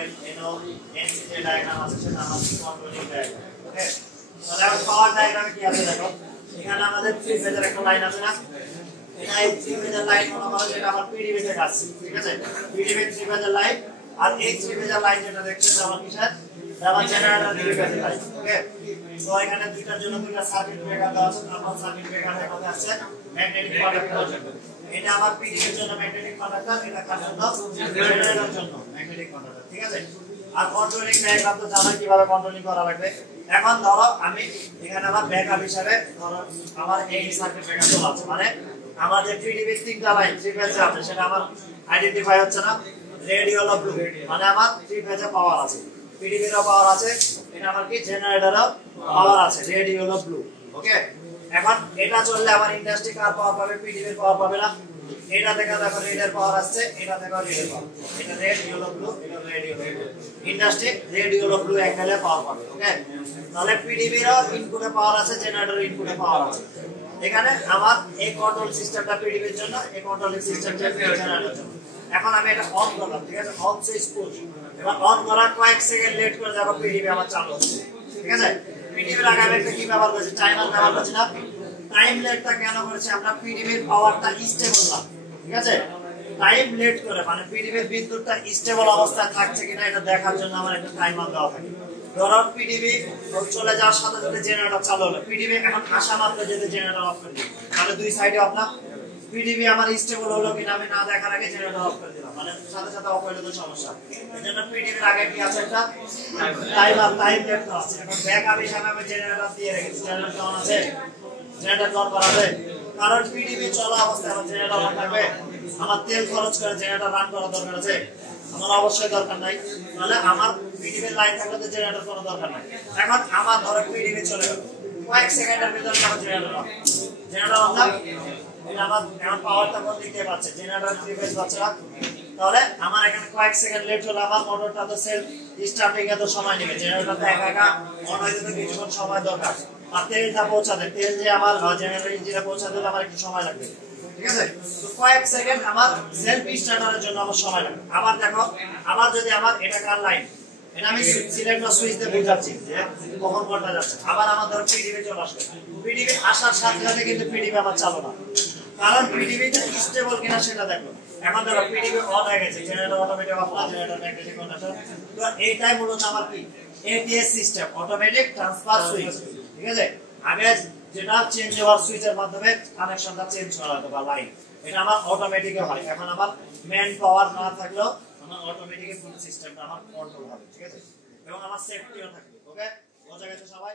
coil এনো NC যে diagram আছে সেটা আমাদের কন্ট্রোলিং ডায়াগ্রাম ওকে তাহলে পাওয়ার ডায়াগ্রামে কি আছে দেখো এখানে আমাদের 3 ফেজের একটা লাইন আছে না এটা এই 3 ফেজের লাইন মনে করো যেটা আমার পিডিবি থেকে আসছে ঠিক আছে পিডিবি 3 ফেজের লাইন আর এই 3 ফেজের লাইন যেটা দেখছেন আমার কিসের আমার জেনারেটর 3 ফেজের লাইন ওকে তো এখানে দুইটার জন্য দুইটা সার্কিট ব্রেকার দেওয়া আছে তারপর সার্কিট ব্রেকারের কথা আছে ম্যাগনেটিক কন্ডাক্টর এটা আমার পিডিবির জন্য ম্যাগনেটিক কন্ডাক্টর এটা কার জন্য জেনারেটরের জন্য ম্যাগনেটিক কন্ডাক্টর ঠিক আছে আর কন্ট্রোলিং ডায়াগ্রাম তো জানা কিভাবে কন্ট্রোলিং করা লাগবে এখন ধরো আমি এখানে আমার ব্যাকআপ হিসাবে ধরো আমার এই সার্কিট ব্রেকার চলে আছে মানে আমার যে পিডিবির তিনটা লাইন 3 ফেজে আছে সেটা আমার আইডেন্টিফাই হচ্ছে না রেড ইয়েলো ব্লু মানে আমার 3 ফেজে পাওয়ার আছে পিডিবির পাওয়ার আছে এটা আমার কি জেনারেটরও পাওয়ার আছে রেড ইয়েলো ব্লু ওকে এখন এটা চললে আমার ইন্ডাস্ট্রি কার পাওয়ার পাবে পিডিবির পাওয়ার পাবে না এটা থেকে দেখো রেডের পাওয়ার আসছে এটা থেকে রেডের পাওয়ার এটা রেড ইয়েলো ব্লু এটা red yellow industry red yellow blue অ্যাঙ্গেলে পাওয়ার পাবে ওকে তাহলে পিডিবির ইনপুটে পাওয়ার আছে জেনারেটরের ইনপুটে পাওয়ার আছে এখানে আমার এই কন্ট্রোল সিস্টেমটা পিডিবির জন্য এই কন্ট্রোলিং সিস্টেমটা জেনারেটরের জন্য এখন আমি এটা অন করলাম ঠিক আছে অন সুইচ পুশ এবার অন করার কয়েক সেকেন্ড লেট করে যাব পিডিবি আমার চালু হচ্ছে ঠিক আছে পিডিবির আগে আমি একটা কি ব্যবহার করেছি টাইমার ব্যবহার করেছি না টাইম লেটটা কেন করেছি আমরা পিডিবির পাওয়ারটা স্টেবল না ঠিক আছে টাইম লেট করে মানে পিডিবির বিদ্যুৎটা স্টেবল অবস্থায় থাকছে কিনা এটা দেখার জন্য আমার একটা টাইমার দেওয়া থাকে ধরো পিডিবি চলে যাওয়ার সাথে সাথে জেনারেটর চালু হলো পিডিবি এখন আসা মাত্র যদি জেনারেটর অফ করে দিই তাহলে দুই সাইডে অফ না পিডিবি আমার স্টেবল হলো কিনা আমি না দেখার আগে জেনারেটর অফ করে দিলাম মানে সাথে সাথে অফ হলে তো সমস্যা এজন্য পিডিবির আগে কি আছে একটা টাইমার টাইম লেট আছে এখন ব্যাকআপ হিসেবে আমি জেনারেটর দিয়ে রেখেছি জেনারেটর অন আছে জেনারেটর অন করা হবে কারণ পিডিবি চলা অবস্থায় আমার জেনারেটর অন থাকবে আমার তেল খরচ করে জেনারেটর রান করা দরকার আছে আমার অবশ্যই দরকার নাই তাহলে আমার পিডিবির লাইন থাকলে তো জেনারেটর কোনো দরকার নাই এখন আমার ধরো পিডিবি চলে গেল কয়েক সেকেন্ডের ভিতরে আমার জেনারেটর অন এটা আমার এখন পাওয়ারটা কোন দিক থেকে পাচ্ছে জেনারেটর 3 ফেজ পাচ্ছে তাহলে আমার এখানে কয়েক সেকেন্ড লেট হলো আমার মোটরটা তো সেলফ স্টার্টিং এ তো সময় নেবে জেনারেটরটা একা একা অন হইতে তো কিছুক্ষণ সময় দরকার আর তেলটা পৌঁছাতে তেল যে আমার জেনারেটর ইঞ্জিনে পৌঁছাতে আমার একটু সময় লাগবে ঠিক আছে তো কয়েক সেকেন্ড আমার সেলফ স্টার্টারের জন্য আমার সময় লাগবে আবার দেখো আবার যদি আমার এটা কার লাইন এটা আমি সিলিন্ডার সুইচ দিয়ে বুঝাচ্ছি যে কখন কোনটা যাচ্ছে আবার আমার ধর পিডিবি চলে আসবে পিডিবি আসার সাথে সাথে কিন্তু পিডিবি আমার চালু না কারণ পিডিবি তে স্টেবল কিনা সেটা দেখো এখন ধরো পিডিবি অন হয়ে গেছে জেনারেটর অটোমেটিক অফ না জেনারেটর ম্যাগনেটিক কন্ডাক্টর তো এইটাই মূলত আমার কি ATS system automatic transfer switch ঠিক আছে আগে যেটা চেঞ্জ ওভার সুইচের মাধ্যমে কানেকশনটা চেঞ্জ করা হতো বা লাইন এটা আমার অটোমেটিকে হয় এখন আমার ম্যান পাওয়ার না থাকলেও আমার অটোমেটিক পুরো সিস্টেমটা আমার কন্ট্রোল হবে ঠিক আছে এবং আমার সেফটিও থাকবে ওকে বোঝা গেছে সবাই